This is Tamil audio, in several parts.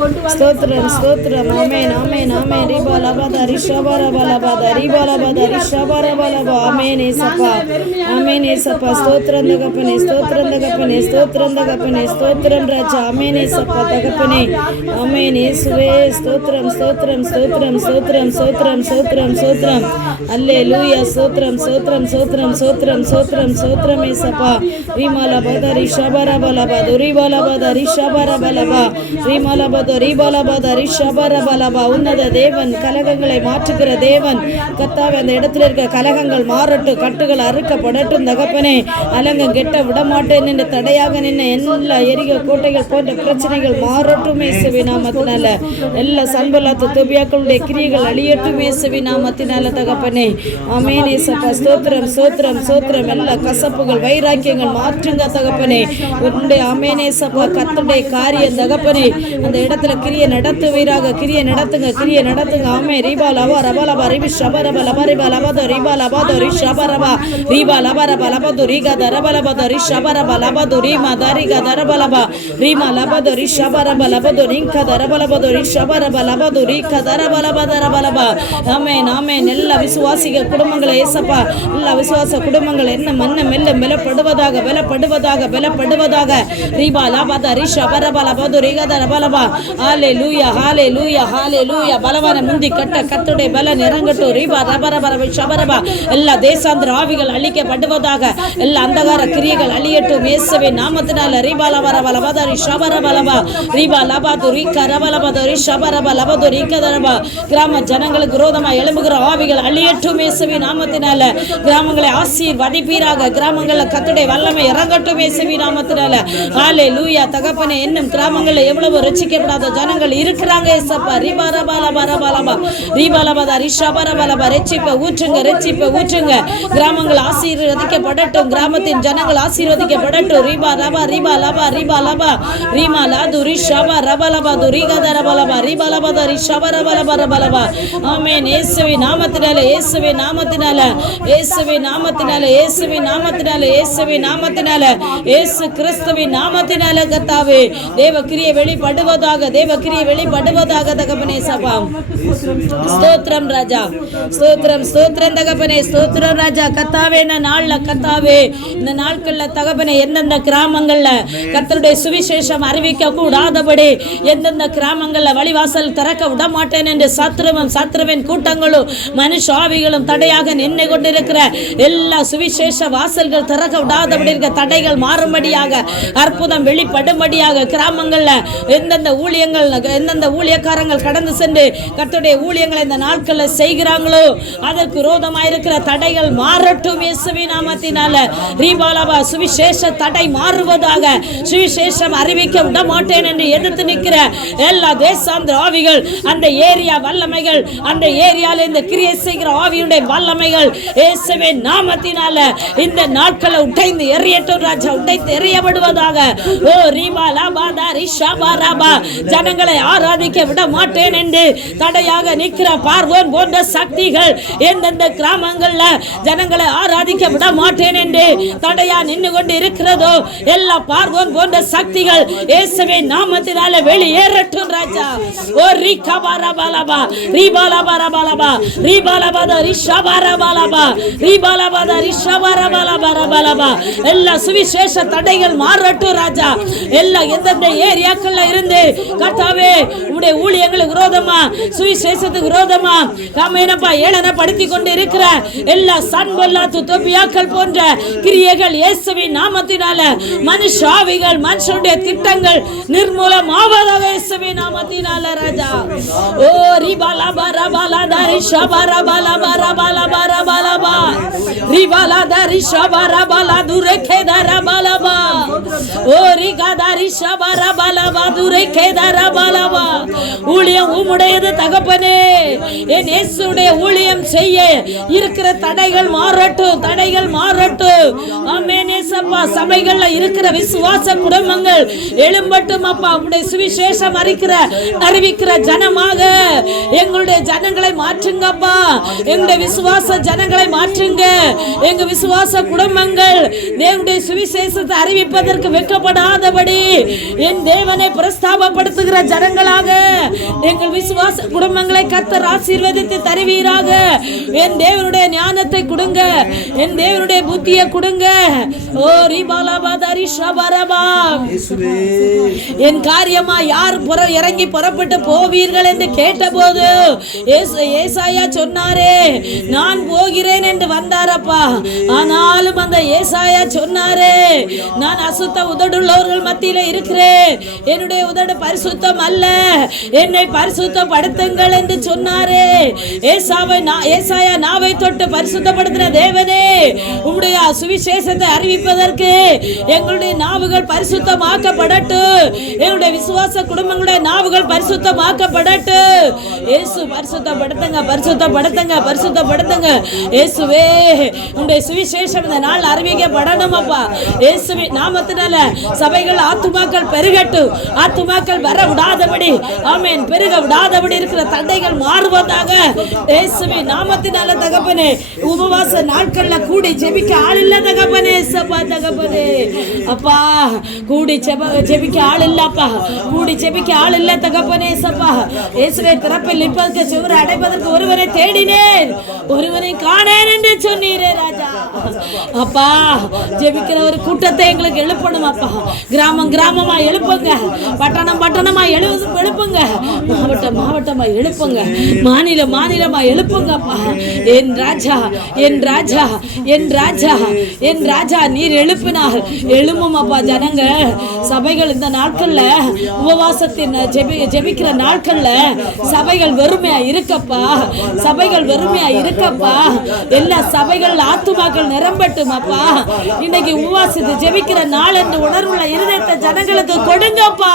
ஸ்தோத்திரம் ஸ்தோத்திரம். ஆமென் ஆமென் ஆமென். ரிபாலபத ரிஷபரபலபத ரிபாலபத ரிஷபரபலப. ஆமென் ஏசப்பா, ஆமென் ஏசப்பா. ஸ்தோத்திரம் தகப்பனே, ஸ்தோத்திரம் தகப்பனே, ஸ்தோத்திரம் தகப்பனே, ஸ்தோத்திரம் ராஜா. ஆமென் ஏசப்பா தகப்பனே, ஆமென் இயேசுவே. ஸ்தோத்திரம் ஸ்தோத்திரம் ஸ்தோத்திரம் ஸ்தோத்திரம் ஸ்தோத்திரம் ஸ்தோத்திரம் ஸ்தோத்திரம். அல்லேலூயா. ஸ்தோத்திரம் ஸ்தோத்திரம் ஸ்தோத்திரம் ஸ்தோத்திரம் ஸ்தோத்திரம் ஸ்தோத்திரம் ஏசப்பா. ரிமலபத ரிஷபரபலப ரிபாலபத ரிஷபரபலப ரிமலபத ரிபாலபத ரிஷபரபலப. உன்னத தேவன், கலகங்களை மாற்றுகிற தேவன் கர்த்தாவே, அந்த இடத்துல இருக்கிற கலகங்கள் மாறட்டும், கட்டுகள் அறுக்கப்படட்டும் தகப்பனே. அலங்கம் கெட்ட விடமாட்டேன் என்று தடையாக நின்று எல்லா எரிக கோட்டைகள் போன்ற பிரச்சனைகள் மாறட்டும் இயேசுவின் நாமத்தினால. எல்லா சன்பலாத்து தொபியாக்களுடைய கிரியைகள் அழியட்டும் இயேசுவின் நாமத்தினால தகப்பனே. ஆமென் ஏசப்பா. ஸ்தோத்திரம் ஸ்தோத்திரம் ஸ்தோத்திரம். எல்லா கசப்புகள் வைராக்கியங்கள் மாற்றுங்க தகப்பனே. உன்னுடைய ஆமென் ஏசப்பா கர்த்தருடைய காரியம் தகப்பனே. அந்த இடத்துல கிரியை நடத்துவீராக, கிரியை நடத்துங்க, கிரியை நடத்துங்க. ஆமே ரீபா லபா ரபா லபா ரிபி ஷபரப லபா ரிபா லபா ரீபா லபா ரி ஷபரபா ரீபா லபா ரபா லபா ரீகா தரப லபா ரி ஷபரப லபா ரீமா தரிகா தரப லபா ரீமா லபா ரி ஷபரப லபா ரிங்கா தரப லபா ரி ஷபரப லபா ரீகா தரப லபா தரப லபா. ஆமென் ஆமென். எல்லா விசுவாசிகள் குடும்பங்களை ஏசப்பா, எல்லா விசுவாச குடும்பங்கள் என்ன மன்ன மெல்ல பலப்படுவதாக, பலப்படுவதாக, பலப்படுவதாக. ரீபா லபா ரி ஷபரப லபா ரீகா தரப லபா. ஹalleluya ஹalleluya ஹalleluya. பலவான முந்தி கட்ட கர்த்தருடைய பலன் இறங்கட்டும். ரீபா ரபரப ஷபரபா. எல்லா தேசாந்திர ஆவிகள் அழிக்கப்படுவதாக, எல்லா அந்தகார கிரியைகள் அழியட்டும் இயேசுவின் நாமத்தினால. ரீபா லபரப லபா ரி ஷபரப லபா ரீபா லபா ரீகா ரப லபா ரி ஷபரப லபா ரீகா தரப. கிராம ஜனங்களுக்கு விரோதமாக எழும்புகிற ஆவிகள் அழியட்டும் இயேசுவின் நாமத்தினால. கிராமங்களை ஆசீர்வதிப்பீராக, கிராமங்களில் கர்த்தருடைய வல்லமை இறங்கட்டும் இயேசுவின் நாமத்தினால. ஹalleluya தகப்பனே. இன்னும் கிராமங்களில் எவ்வளவு ரட்சிக்கப்படாத ஜனங்கள் இருக்கிறாங்க ஏசப்பா. ரீபா ரபா லபா ரபா லபா ரீபா லபா ரி ஷபரப லபா. ரட்சிப்பை ஊற்றுங்க, ரட்சிப்பை ஊற்றுங்க. கிராமங்கள் ஆசீர்வதிக்கப்படட்டும், கிராமத்தின் ஜனங்கள் ஆசீர்வதிக்கப்படட்டும். ரீபா ரபா ரீபா லபா ரீபா லபா ரீமா லாது ரி ஷபா ரபா லபா ரீகா தரப லபா ரீபா லபா ரி ஷபரப லபா ரபா லபா. ஆமென் இயேசுவின் நாமத்தினால, இயேசுவின் நாமத்தினால, இயேசுவின் நாமத்தினால, இயேசுவின் நாமத்தினால, இயேசுவின் நாமத்தினால, இயேசு கிறிஸ்துவின் நாமத்தினால கர்த்தாவே தேவ கிரியை வெளிப்படுவதாக, தேவ கிரியை வெளிப்படுவதாக தகப்பனே சபா. ஸ்தோத்திரம் ராஜா, ஸ்தோத்திரம் ஸ்தோத்திரம் தகப்பனே, ஸ்தோத்திரம் ராஜா. கர்த்தாவே இந்த நாள்ல கர்த்தாவே, இந்த நாட்கள்ல தகப்பனே எந்தெந்த கிராமங்கள்ல கர்த்தருடைய சுவிசேஷம் அறிவிக்க கூடாதபடி எந்தெந்த கிராமங்கள்ல வழிவாசல் திறக்க விட மாட்டேன் என்று சத்ருவின் கூட்டங்களும் மனுஷ ஆவிகளும் தடையாக நின்று கொண்டிருக்கிற எல்லா சுவிசேஷ வாசல்கள் திறக்க விடாதபடி இருக்க தடைகள் மாறும்படியாக, அற்புதம் வெளிப்படும்படியாக கிராமங்கள்ல எந்தெந்த ஊழியங்கள், எந்தெந்த ஊழியக்காரங்கள் கடந்து சென்று கர்த்தருடைய ஊழியங்களை இந்த நாட்களில் செய்கிறாங்களோ அதற்கு விரோதமாயிருக்கிற தடைகள் மாறட்டும் இயேசுவின் நாமத்தினால. ரீபாலபா சுவிசேஷ தடை மாறுவதாக, சுவிசேஷம் அறிவிக்க விட மாட்டேன் என்று எதிர்த்து நிற்கிற எல்லா தேசாந்திர ஆவிகள், அந்த ஏரியா வல்லமைகள், அந்த ஏரியாவில் இந்த கிரியை செய்கிற ஆவியுடைய வல்லமைகள் இயேசுவின் நாமத்தினால இந்த நாட்களை உடைந்து எறியட்டும் ராஜா, உடைத்து எறியப்படுவதாக. ஓ ரீபாலபா ரி ஷபரபா. ஜனங்களை ஆராதிக்க விட மாட்டேன் என்று தடையாக நிற்கிற பார்வோன் போன்ற சக்திகள் எந்தெந்த கிராமங்கள்ல ஜனங்களை ஆராதிக்க விட மாட்டேன் என்று தடையா நின்று கொண்டு இருக்கிறதோ எல்லா பார்வோன் போன்ற சக்திகள் இயேசுவின் நாமத்தினால வெளியேறட்டும் ராஜா. ஓ ரிகபரபலபா ரிபாலபரபலபா ரிபாலபா ரிஷபரபலபா ரிபாலபா ரிஷபரபலபரபலபா. எல்லா சுவிசேஷ தடைகள் மாறட்டும் ராஜா. எல்லா எந்தெந்த ஏரியாக்கள்ல இருந்து கர்த்தாவே உம்முடைய ஊழியங்களுக்கு விரோதமா, சுவிசேஷத்துக்கு விரோதமா காமேனப்பா ஏளனப்படுத்தி கொண்டு இருக்கிற எல்லா சன்பல்லாத்து தொபியாக்கள் போன்ற கிரியைகள் இயேசுவின் நாமத்தினால மனுஷ ஆவிகள், மனுஷனுடைய திட்டங்கள் நிர்மூலமாவதாக இயேசுவின் நாமத்தினால ராஜா. ஓ ரிபாலபா ரபாலா தரி ஷபரபலபா ரபாலபா ரபாலபா ரிபாலா தரி ஷபரபலா துரேகே தரபலபா. ஓ ரிகா தரி ஷபரபலபா துரேகே தரபலபா. ஊழியம் உம்முடையது தகப்பனே. என் இயேசுடைய ஊழியம் செய்ய இருக்கிற தடைகள் மாறட்டும், தடைகள் மாறட்டும். ஆமென் இயேசப்பா. சபைகள்ல இருக்கிற விசுவாச குடும்பங்கள் எழும்பட்டும் அப்பா. உம்முடைய சுவிசேஷம் அறிவிக்கிற ஜனமாக எங்களுடைய ஜனங்களை மாற்றுங்கப்பா. எங்களுடைய விசுவாச ஜனங்களை மாற்றுங்க. எங்க விசுவாச குடும்பங்கள் தேவனுடைய சுவிசேஷத்தை அறிவிப்பதற்கு வெட்கப்படாதபடி என் தேவனை பிரஸ்தாபப்படுத்துகிற ஜனங்களாக எங்கள் விசுவாச குடும்பங்களை கர்த்தர் ஆசீர்வதித்து தருவீராக. என் தேவனுடைய ஞானத்தை கொடுங்க, என் தேவனுடைய புத்தியை கொடுங்க. ஓ ரிபாலபாதரி ஷபரபா, என் காரியமா யார் இறங்கி புறப்பட்டு போவீர்கள் என்று கேட்டபோது ஏசாயா சொன்னாரே, நான் போகிறேன் என்று வந்தாரப்பா. ஆனாலும் அந்த ஏசாயா சொன்னாரே, நான் அசுத்த உதடுள்ளவர்கள் மத்தியில இருக்கிறேன், என்னுடைய உதடு பரிசுத்தம் அல்ல, என்னை பரிசுத்தப்படுத்துங்கள் என்று சொன்னாரே. ஏசாயா நாவை தொட்டு பரிசுத்தப்படுத்தின தேவனே, உம்முடைய சுவிசேஷத்தை அறிவிப்பதற்கு எங்களுடைய நாவுகள் பரிசுத்தமாக்கப்படட்டும், எங்களுடைய விசுவாச குடும்பங்களுடைய நாவுகள் பரிசுத்தமாக்கப்படட்டும். இயேசு பரிசுத்தப்படுத்துங்க, பரிசுத்தப்படுத்துங்க, பரிசுத்தப்படுத்துங்க. இயேசுவே, உம்முடைய சுவிசேஷம் இந்த நாள் அறிவிக்கப்படணும் அப்பா. இயேசுவின் நாமத்தினால சபைகள் ஆத்துமாக்கள் பெருகட்டும், ஆத்துமாக்கள் வர விடாதபடி, ஆமென், பெருக விடாதபடி இருக்கிற தடைகள் மாறுவதாக இயேசுவின் நாமத்தினால தகப்பனே. உபவாச நாட்கள்ல கூடி ஜெபிக்க ஆள் இல்ல தகப்பனே, சப்பா தகப்பனே. அப்பா, கூடி ஜெபிக்க ஆள் இல்லப்பா, கூடி ஜெபிக்க ஆள் இல்ல தகப்பனே சப்பா. இயேசுவை திறப்பில் நிற்பதற்கு சுவர் அடைப்பதற்கு ஒருவரை தேடினேன், ஒருவரை காணேன் என்று சொன்னீரே ராஜா. அப்பா, ஜெபிக்கிற ஒரு கூட்டத்தை எங்களுக்கு எழுப்பணும் அப்பா. கிராமம் கிராமமா எழுப்புங்க, பட்டணம் பட்டணமா எழுப்புங்க, மாவட்டம் மாவட்டமா எழுப்புங்க, மாநிலம் மாநிலமா எழுப்புங்க அப்பா. என் ராஜா, என் ராஜா, என் ராஜா, என் ராஜா, நீர் எழுப்பினார் எழும்பும் அப்பா. ஜனங்க சபைகள் இந்த நாட்கள்ல உபவாசத்தின் ஜெபிக்கிற நாட்கள்ல சபைகள் வெறுமையா இருக்கப்பா, சபைகள் வெறுமையா இருக்கப்பா. எல்லா சபைகள் ஆத்துமாக்கள் நிரம்பட்டும் அப்பா. இன்னைக்கு உபவாசித்து ஜெபிக்கிற நாள் என்று உணர்வுள்ள இருதயத்தை ஜனங்களுக்கு கொடுங்கப்பா.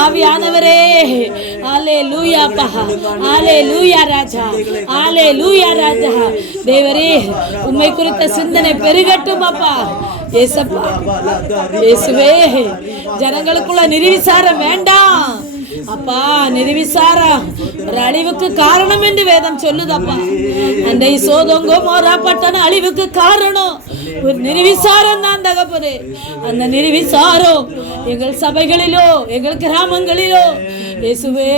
ஆவியானவரே, அல்லேலூயா அப்பா, அல்லேலூயா ராஜா, அல்லேலூயா ராஜா. தேவரே, உம்மை குறித்த சிந்தனை பெருகட்டும் அப்பா. ஏசப்பா, இயேசுவே, ஜனங்களுக்குள்ள நிர்விசாரம் வேண்டாம் அப்பா. நிர்விசாரம் ஒரு அழிவுக்கு காரணம் என்று வேதம் சொல்லுதப்பா. அன்றை சோதோம் கோமோரா பட்டணம் அழிவுக்கு காரணம் ஒரு நிர்விசாரம் தான் தகப்பனே. அந்த நிர்விசாரம் எங்கள் சபைகளிலோ எங்கள் கிராமங்களிலோ இயேசுவே,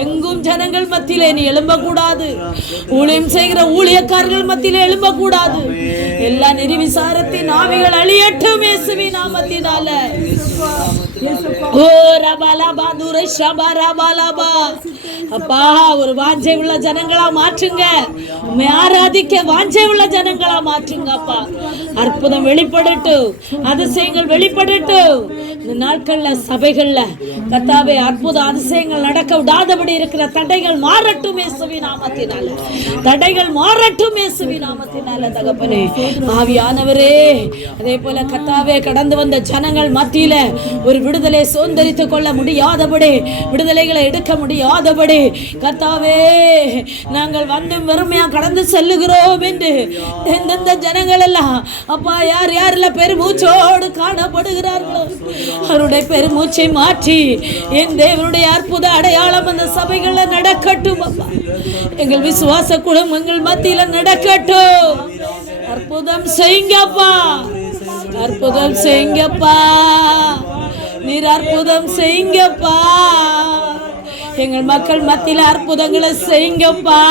எங்கும் ஜனங்கள் மத்தியிலே நீ எழும்பக்கூடாது, ஊழியம் செய்கிற ஊழியக்காரர்கள் மத்தியிலே எழும்பக்கூடாது. எல்லா நிர்விசாரத்தின் ஆவிகள் அழியட்டும் இயேசுவின் நாமத்தினால. ஓ ரபலபா துரை ஷபரபலபா. அப்பா, ஒரு வாஞ்சை உள்ள ஜனங்களா மாற்றுங்க, உம்மை ஆராதிக்க வாஞ்சை உள்ள ஜனங்களா மாற்றுங்க அப்பா. அற்புதம் வெளிப்படட்டும், அதிசயங்கள் வெளிப்படட்டும். இந்த நாட்கள்ல சபைகள்ல கர்த்தாவே அற்புத அதிசயங்கள் நடக்க விடாதபடி இருக்கிற தடைகள் மாறட்டும் இயேசுவின் நாமத்தினால, தடைகள் மாறட்டும் இயேசுவின் நாமத்தினால தகப்பனே. ஆவியானவரே, அதே போல கர்த்தாவே கடந்து வந்த ஜனங்கள் மத்தியில ஒரு விடுதலை சுதந்தரித்துக் கொள்ள முடியாதபடி, விடுதலைகளை எடுக்க முடியாதபடி கர்த்தாவே நாங்கள் வந்து வெறுமையா கடந்து செல்லுகிறோம் என்று எந்தெந்த ஜனங்கள் எல்லாம் அப்பா யார் யாரெல்லாம் பெருமூச்சோடு காணப்படுகிறார்களோ அவருடைய பெருமூச்சை மாற்றி என் தேவனுடைய அற்புத அடையாளம் அந்த சபைகள்ல நடக்கட்டும் அப்பா. எங்கள் விசுவாச குடும்பங்கள் மத்தியில நடக்கட்டும். அற்புதம் செய்யுங்கப்பா, அற்புதம் செய்யுங்கப்பா, நீர் அற்புதம் செய்யுங்கப்பா. எங்கள் மக்கள் மத்தியில அற்புதங்களை செய்யுங்கப்பா.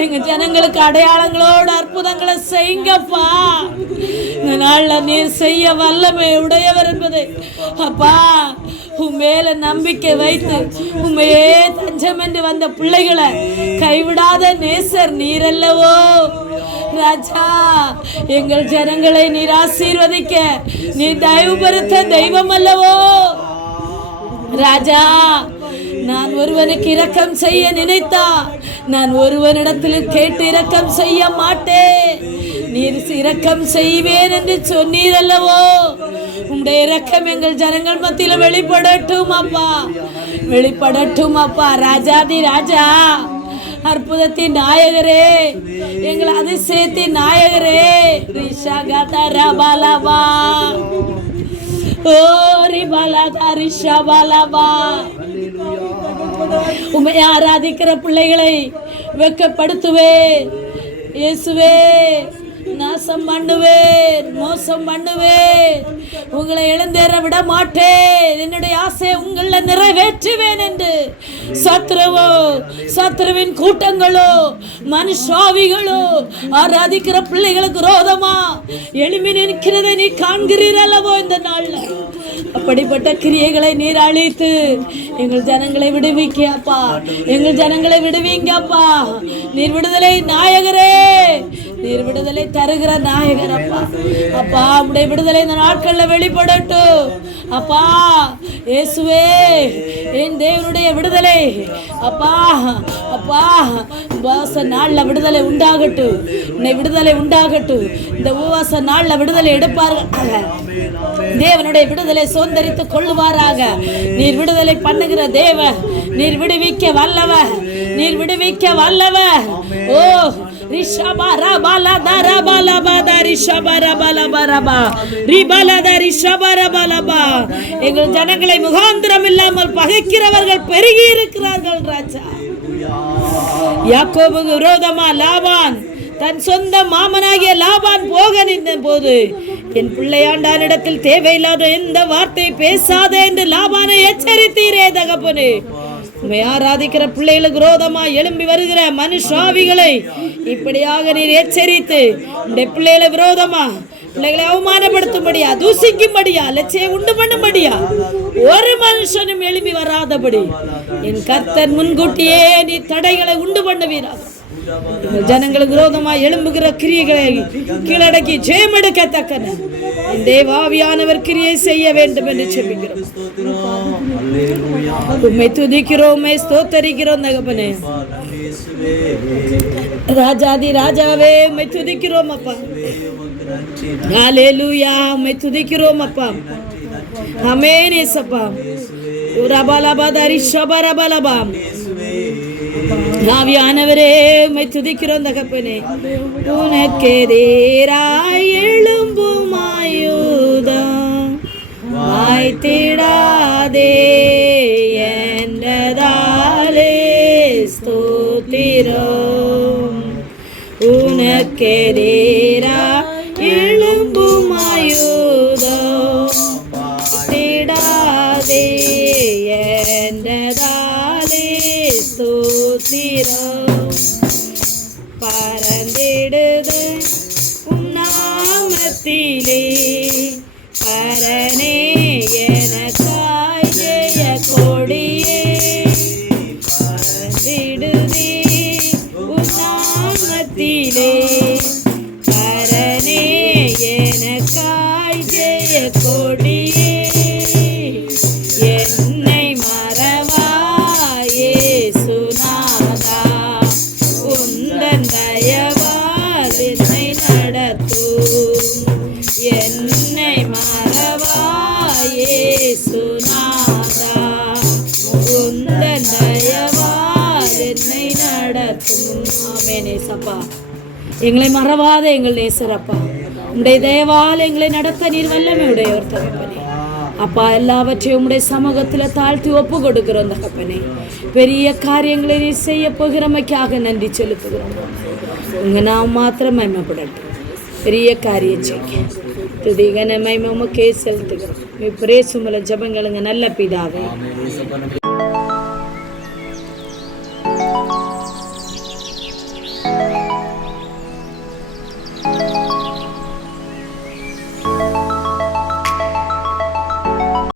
எங்க ஜனங்களுக்கு அடையாளங்களோட அற்புதங்களை செய்யுங்கப்பா. இந்த நாள்ல நீர் செய்ய வல்லமை உடையவர் என்பதை அப்பா உண்மையில நம்பிக்கை வைத்து உண்மையே தஞ்சம் என்று வந்த பிள்ளைகளை கைவிடாத நேசர் நீர் அல்லவோ ராஜா. எங்கள் ஜனங்களை நீர் ஆசீர்வதிக்க நீர் தயவு பெருத்த தெய்வம் அல்லவோ ராஜா. நான் ஒருவனுக்கு இரக்கம் செய்ய நினைத்தா நான் ஒருவனிடத்தில் கேட்டு இரக்கம் செய்ய மாட்டேன். நீர் இரக்கம் செய்வேன் என்று சொன்னீர் அல்லவோ. உம்முடைய இரக்கம் எங்கள் ஜனங்கள் மத்தியில் வெளிப்படட்டும் அப்பா, வெளிப்படட்டும் அப்பா. ராஜாதி ராஜா, அற்புதத்தின் நாயகரே, எங்கள் அதிசயத்தின் நாயகரே. ரிஷகதரபலவா உம்மை ஆராதிக்கிற பிள்ளைகளை வெட்கப்படுத்துவே இயேசுவே. நாசம் பண்ணுவேன், மோசம் பண்ணுவேன், உங்களை இழந்தேற விட மாட்டேன், என்னுடைய ஆசையை உங்களை நிறைவேற்றுவேன் என்று சத்ருவின் கூட்டங்களோ மனுஷாவிகளோ ஆராதிக்கிற பிள்ளைகளுக்கு ரோதமா எழுமி நிற்கிறதை நீ காண்கிறீர் அல்லவோ இந்த நாள்ல. அப்படிப்பட்ட கிரியைகளை நீர் அழித்து எங்கள் ஜனங்களை விடுவிக்க அப்பா, எங்கள் ஜனங்களை விடுவீங்க அப்பா. நீர் விடுதலை நாயகரே, நீர் விடுதலை தருகிற நாயகர் அப்பா. அப்பா உடைய விடுதலை இந்த நாட்கள்ல வெளிப்படட்டும் அப்பா. இயேசுவே என் தேவனுடைய விடுதலை அப்பா, அப்பா உபவாச நாள்ல விடுதலை உண்டாகட்டும், இன்னைக்கு விடுதலை உண்டாகட்டும். இந்த உபவாச நாள்ல விடுதலை எடுப்பார்கள், தேவனுடைய விடுதலை சுதந்தரித்துக் கொள்ளுவாராக. நீர் விடுதலை பண்ணுகிற தேவன், நீர் விடுவிக்க வல்லவர், நீர் விடுவிக்க வல்லவர். ஓ எங்கள் ஜனங்களை முகாந்திரம் இல்லாமல் பகைக்கிறவர்கள் பெருகி இருக்கிறார்கள் ராஜா. யாக்கோபுக்கு விரோதமா லாபான் தன் சொந்த மாமனாகிய லாபான் போக நின்ற போது, என் பிள்ளையாண்டானிடத்தில் தேவையில்லாத எந்த வார்த்தை பேசாத என்று லாபானை எச்சரித்தீரே தகப்பனே. உம்மை ஆராதிக்கிற பிள்ளைகளுக்கு விரோதமா எழும்பி வருகிற மனுஷாவிகளை இப்படியாக நீர் எச்சரித்து உடைய பிள்ளைகளை விரோதமா பிள்ளைகளை அவமானப்படுத்தும்படியா, தூசிக்கும்படியா, லட்சியம் உண்டு பண்ணும்படியா ஒரு மனுஷனும் எழும்பி வராதபடி என் கர்த்தர் முன்கூட்டியே நீ தடைகளை உண்டு பண்ணுவீராக. ஜனங்களுக்கு விரோதமா எழும்புகிற கிரியைகளை கீழடக்கி ஜெயமெடுக்கத்தக்கன என் தேவாவியானவர் கிரியை செய்ய வேண்டும் என்று செபிக்கிறோம். உம்மை துதிக்கிறோம், உம்மை ஸ்தோத்தரிக்கிறோம் தகப்பனே. ராஜாதி ராஜாவே உம்மை துதிக்கிறோம் அப்பா. ஹல்லேலூயா, உம்மை துதிக்கிறோம் அப்பா. ஆமென் இயேசப்பா. உரபலபதரி ஷபரபலபம். ஆவியானவரே உம்மை துதிக்கிறோம் தகப்பனே. உனக்கெதிராய் எழும்பும் ஆயுதம் வாய்த்திடாதே என்றதாலே ஸ்தோத்திரம். உனக்கெதிராய் எழும்பும் ஆயுதம் வாய்த்திடாதே என்றதாலே ஸ்தோத்திரம். பறந்திடுது உம் நாமத்திலே பரனே எனக்காய் ஜெய கொடியே. பறந்திடுதே உம் நாமத்திலே பரனே எனக்காய் ஜெய கொடியே. என்னை மறவாயே சுனாதா, உந்தன் தயவால் என்னை நடத்தும். என்னை மறவாயே சுனாதா, உந்தன் தயவால் என்னை நடத்தும். ஆமென் ஏசப்பா. எங்களை மறவாத எங்கள் நேசரப்பா, உடைய தயவால் எங்களை நடத்த நீர் வல்லமை உடையவர் தகப்பனே. அப்பா எல்லாவற்றையும் உடைய சமூகத்தில் தாழ்த்தி ஒப்பு கொடுக்கிறோம் தகப்பனே. பெரிய காரியங்களை நீ செய்ய போகிறமைக்காக நன்றி செலுத்துகிறோம். உங்க நாம் மாத்திரம் மகிமைப்படட்டும். பெரிய காரியம் செய்ய துதிகன மகிமை உமக்கே செலுத்துகிறோம். பிரேசுமல ஜபங்களுங்க நல்ல பிதாவே.